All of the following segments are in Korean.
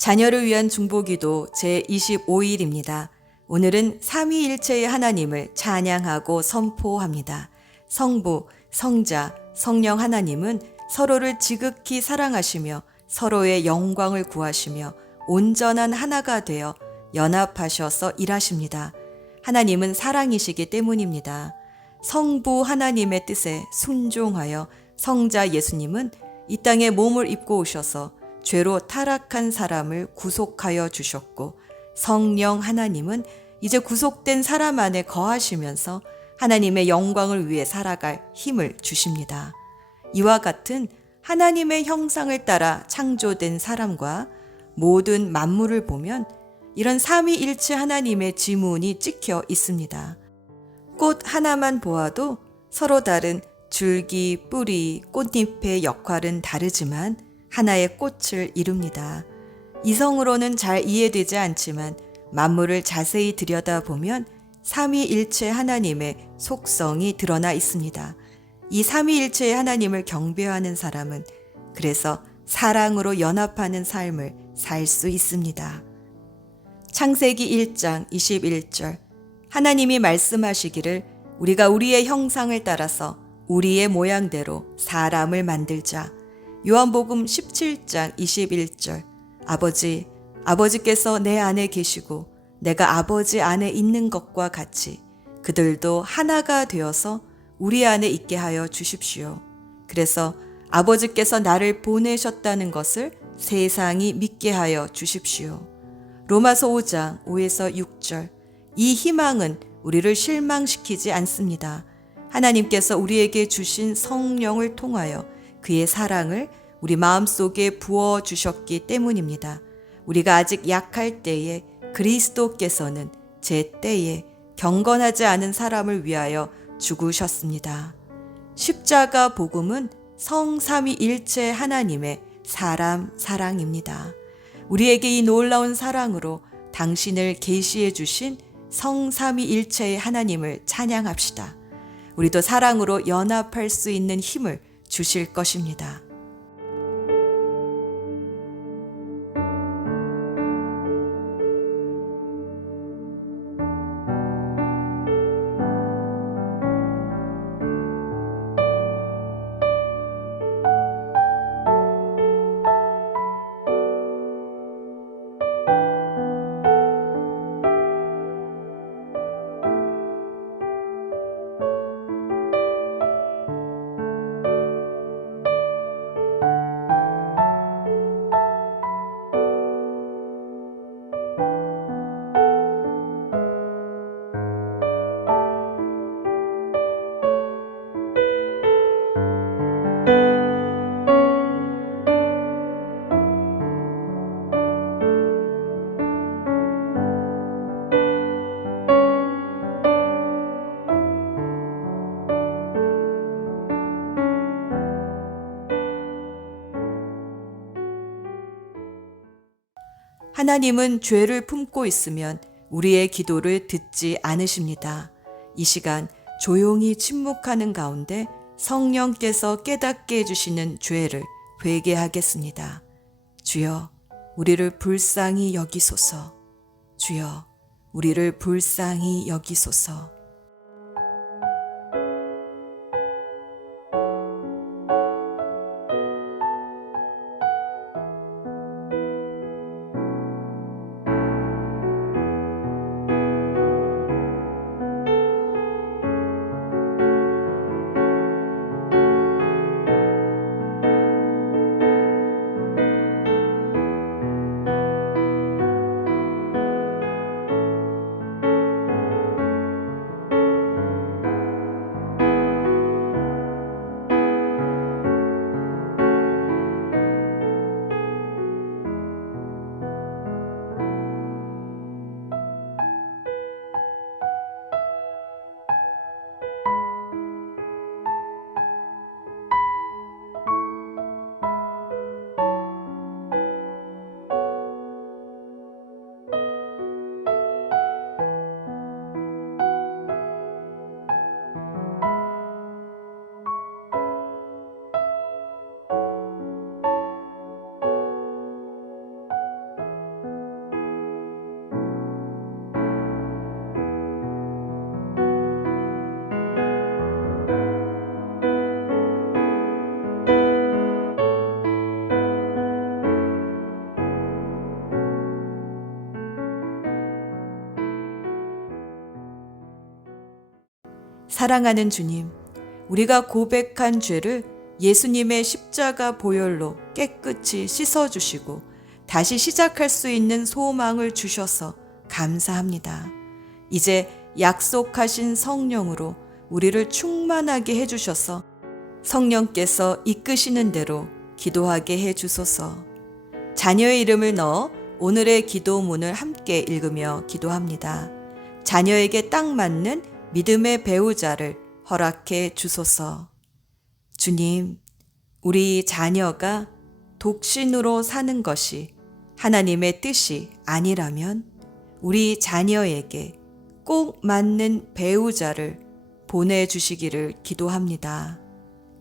자녀를 위한 중보기도 제25일입니다. 오늘은 삼위일체의 하나님을 찬양하고 선포합니다. 성부, 성자, 성령 하나님은 서로를 지극히 사랑하시며 서로의 영광을 구하시며 온전한 하나가 되어 연합하셔서 일하십니다. 하나님은 사랑이시기 때문입니다. 성부 하나님의 뜻에 순종하여 성자 예수님은 이 땅에 몸을 입고 오셔서 죄로 타락한 사람을 구속하여 주셨고, 성령 하나님은 이제 구속된 사람 안에 거하시면서 하나님의 영광을 위해 살아갈 힘을 주십니다. 이와 같은 하나님의 형상을 따라 창조된 사람과 모든 만물을 보면 이런 삼위일체 하나님의 지문이 찍혀 있습니다. 꽃 하나만 보아도 서로 다른 줄기, 뿌리, 꽃잎의 역할은 다르지만 하나의 꽃을 이룹니다. 이성으로는 잘 이해되지 않지만 만물을 자세히 들여다보면 삼위일체 하나님의 속성이 드러나 있습니다. 이 삼위일체의 하나님을 경배하는 사람은 그래서 사랑으로 연합하는 삶을 살 수 있습니다. 창세기 1장 21절 하나님이 말씀하시기를 우리가 우리의 형상을 따라서 우리의 모양대로 사람을 만들자. 요한복음 17장 21절 아버지께서 내 안에 계시고 내가 아버지 안에 있는 것과 같이 그들도 하나가 되어서 우리 안에 있게 하여 주십시오. 그래서 아버지께서 나를 보내셨다는 것을 세상이 믿게 하여 주십시오. 로마서 5장 5에서 6절 이 희망은 우리를 실망시키지 않습니다. 하나님께서 우리에게 주신 성령을 통하여 그의 사랑을 우리 마음속에 부어주셨기 때문입니다. 우리가 아직 약할 때에 그리스도께서는 제 때에 경건하지 않은 사람을 위하여 죽으셨습니다. 십자가 복음은 성삼위일체 하나님의 사랑입니다. 우리에게 이 놀라운 사랑으로 당신을 계시해 주신 성삼위일체의 하나님을 찬양합시다. 우리도 사랑으로 연합할 수 있는 힘을 주실 것입니다. 하나님은 죄를 품고 있으면 우리의 기도를 듣지 않으십니다. 이 시간 조용히 침묵하는 가운데 성령께서 깨닫게 해주시는 죄를 회개하겠습니다. 주여, 우리를 불쌍히 여기소서. 주여, 우리를 불쌍히 여기소서. 사랑하는 주님, 우리가 고백한 죄를 예수님의 십자가 보혈로 깨끗이 씻어주시고 다시 시작할 수 있는 소망을 주셔서 감사합니다. 이제 약속하신 성령으로 우리를 충만하게 해주셔서 성령께서 이끄시는 대로 기도하게 해주소서. 자녀의 이름을 넣어 오늘의 기도문을 함께 읽으며 기도합니다. 자녀에게 딱 맞는 믿음의 배우자를 허락해 주소서. 주님, 우리 자녀가 독신으로 사는 것이 하나님의 뜻이 아니라면 우리 자녀에게 꼭 맞는 배우자를 보내주시기를 기도합니다.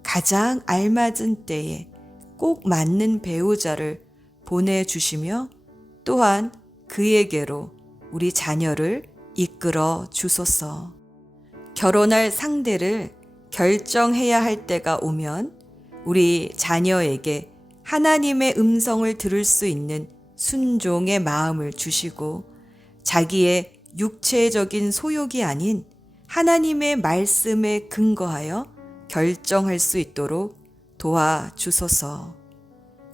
가장 알맞은 때에 꼭 맞는 배우자를 보내주시며 또한 그에게로 우리 자녀를 이끌어 주소서. 결혼할 상대를 결정해야 할 때가 오면 우리 자녀에게 하나님의 음성을 들을 수 있는 순종의 마음을 주시고 자기의 육체적인 소욕이 아닌 하나님의 말씀에 근거하여 결정할 수 있도록 도와주소서.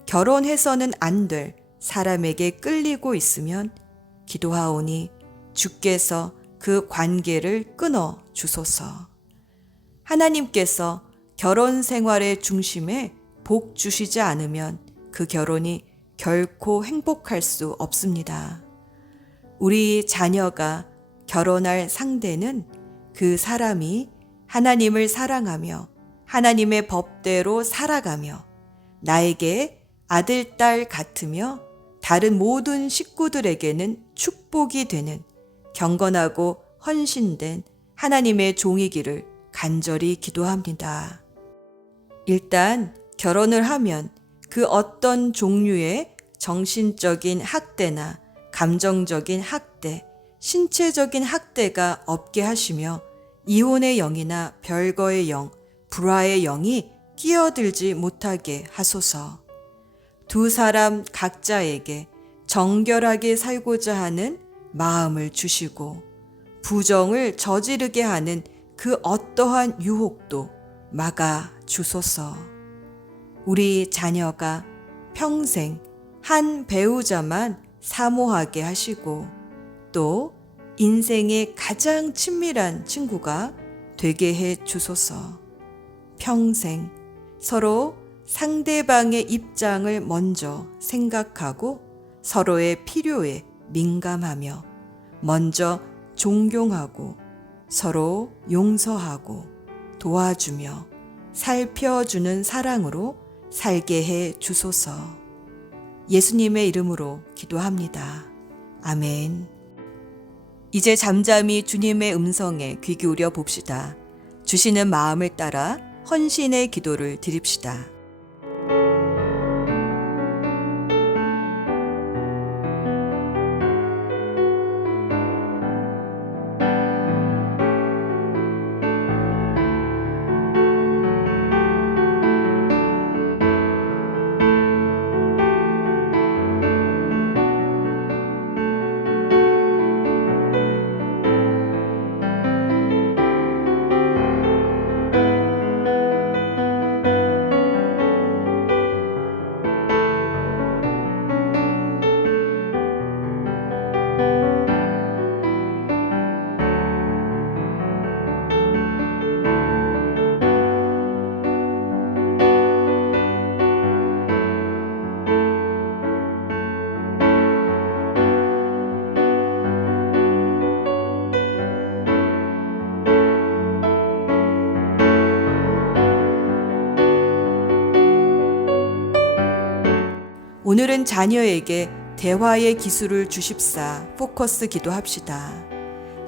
결혼해서는 안 될 사람에게 끌리고 있으면 기도하오니 주께서 그 관계를 끊어 주소서. 하나님께서 결혼 생활의 중심에 복 주시지 않으면 그 결혼이 결코 행복할 수 없습니다. 우리 자녀가 결혼할 상대는 그 사람이 하나님을 사랑하며 하나님의 법대로 살아가며 나에게 아들, 딸 같으며 다른 모든 식구들에게는 축복이 되는 경건하고 헌신된 하나님의 종이기를 간절히 기도합니다. 일단 결혼을 하면 그 어떤 종류의 정신적인 학대나 감정적인 학대, 신체적인 학대가 없게 하시며 이혼의 영이나 별거의 영, 불화의 영이 끼어들지 못하게 하소서. 두 사람 각자에게 정결하게 살고자 하는 마음을 주시고 부정을 저지르게 하는 그 어떠한 유혹도 막아 주소서. 우리 자녀가 평생 한 배우자만 사모하게 하시고 또 인생의 가장 친밀한 친구가 되게 해 주소서. 평생 서로 상대방의 입장을 먼저 생각하고 서로의 필요에 민감하며 먼저 존경하고 서로 용서하고 도와주며 살펴주는 사랑으로 살게 해 주소서. 예수님의 이름으로 기도합니다. 아멘. 이제 잠잠히 주님의 음성에 귀 기울여 봅시다. 주시는 마음을 따라 헌신의 기도를 드립시다. 오늘은 자녀에게 대화의 기술을 주십사 포커스 기도합시다.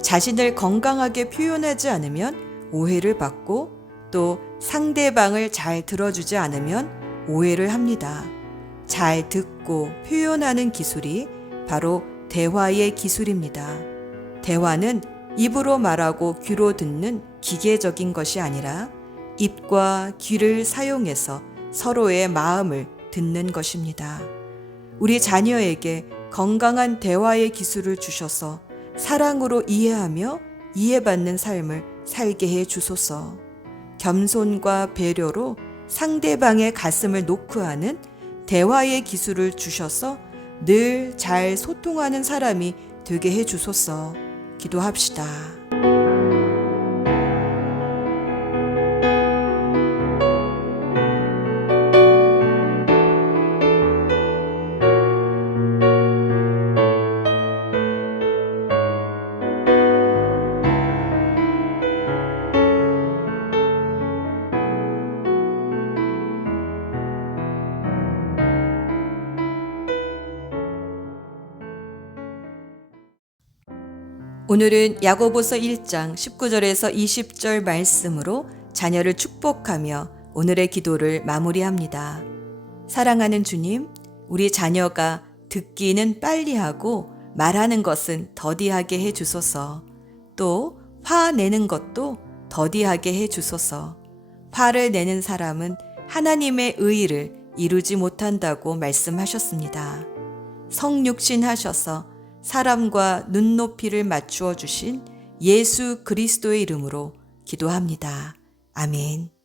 자신을 건강하게 표현하지 않으면 오해를 받고 또 상대방을 잘 들어주지 않으면 오해를 합니다. 잘 듣고 표현하는 기술이 바로 대화의 기술입니다. 대화는 입으로 말하고 귀로 듣는 기계적인 것이 아니라 입과 귀를 사용해서 서로의 마음을 듣는 것입니다. 우리 자녀에게 건강한 대화의 기술을 주셔서 사랑으로 이해하며 이해받는 삶을 살게 해 주소서. 겸손과 배려로 상대방의 가슴을 노크하는 대화의 기술을 주셔서 늘 잘 소통하는 사람이 되게 해 주소서. 기도합시다. 오늘은 야고보서 1장 19절에서 20절 말씀으로 자녀를 축복하며 오늘의 기도를 마무리합니다. 사랑하는 주님, 우리 자녀가 듣기는 빨리 하고 말하는 것은 더디하게 해 주소서. 또 화내는 것도 더디하게 해 주소서. 화를 내는 사람은 하나님의 의의를 이루지 못한다고 말씀하셨습니다. 성육신 하셔서 사람과 눈높이를 맞추어 주신 예수 그리스도의 이름으로 기도합니다. 아멘.